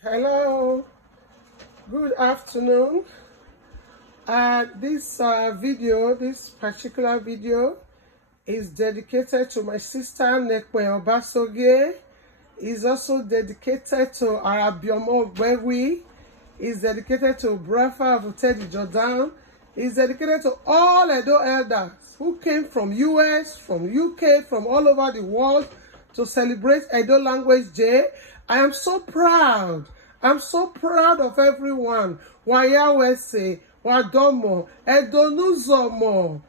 Hello, good afternoon. This particular video is dedicated to my sister Nekpen Obasogie. Is also dedicated to Aghabiomo Ogbewe. Is dedicated to Brefa of Jordan. Is dedicated to all Ędo elders who came from US, from UK, from all over the world to celebrate Ędo Language Day. I am so proud. I'm so proud of everyone. Wayawese, Wadomo, Ędo Nuzomo,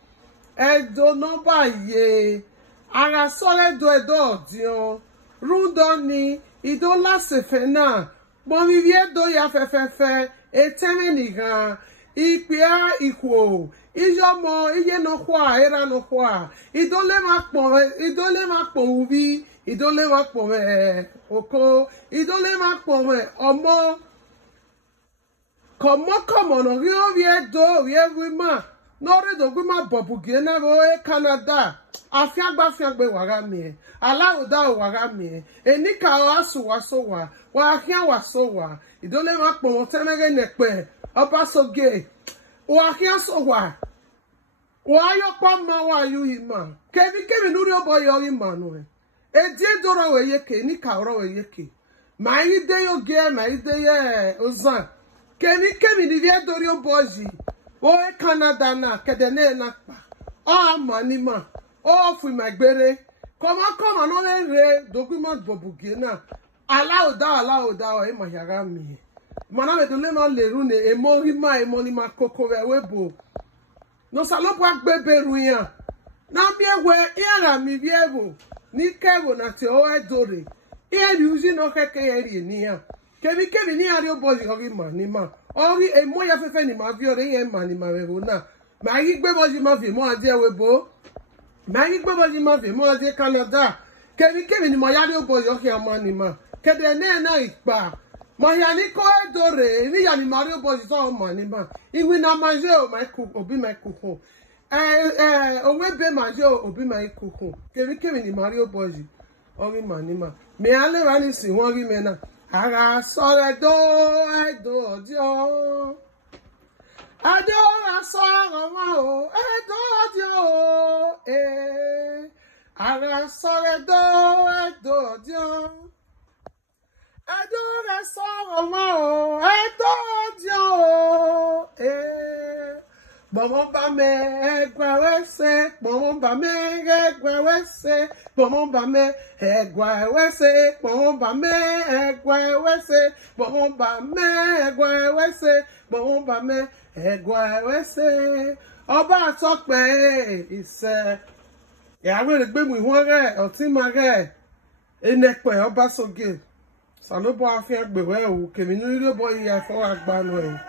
Ędo Nobaye, Arasole Ędo Dion, Rundoni, Idola Sefena, Bonivie do ya fefefe, Etemeniga, Ipia Ikwo, Ijomo, Iye no kwa, Era no kwa, Idole makpo ubi, Idole makpo oko, Idole makpo omo, Komo no rio vie do, vie wima, Nore do wima bobugie na roe Canada, Afiagbe warami, Alauda warami, Enika asu wasowa, Wahia wasowa, Idole makpo temege Nekpen, Obasogie, Wahia sowa, Wayokpa ma wa yu ima, Kevi nuri obo yo imanu, Edie doro we yeke, Nika oro we yeke, Ma ide yo ge, ma ide ye ozan, Kevi ni vie dori oboji, Oe Canada na, Kedene nakpa, O manima, O fui magbere, Koma no re, Doguma bobugie na, Alauda o ema yarami. Mana me dole ma lerune emonima kokore webo. No salopo agbebe ruyan. Na biewe iara mi biewo. Ni kewo na te o edore. Eri uzi no keke eri ni ya. Kevi ni ari oboji ori manima. Ori emoya fefe ni ma biore yen manima webo na. Ma yi gbe boji ma fi mo ade webo. Ma yi gbe boji ma fi mo ade Canada. Kevi ni mo yari oboji ori manima. Kedene na ikpa. Mahani ko edore ni yani Mario boji so manima. Iwi na manje o mai ku obi mai kuku. Onwe be manje o obi mai kuku. Kevi ni Mario boji ori manima. Me ale rani si won ri me na. Ara sore Edo dio. Ado asoro ma o Edo dio. Ara sore Edo dio. Adore sorrow, Edo dio, Bomba me egwawese, Bomba me egwawese, Bomba me egwawese, Bomba me egwawese, Bomba me egwawese, Bomba me egwawese. Oba Sokpe ise, Yawe gbe mu won re, otima re, Nekpen Obasogie. Sanobo afia Ogbewe o, Kemi nuri bo ya fo agbanu e.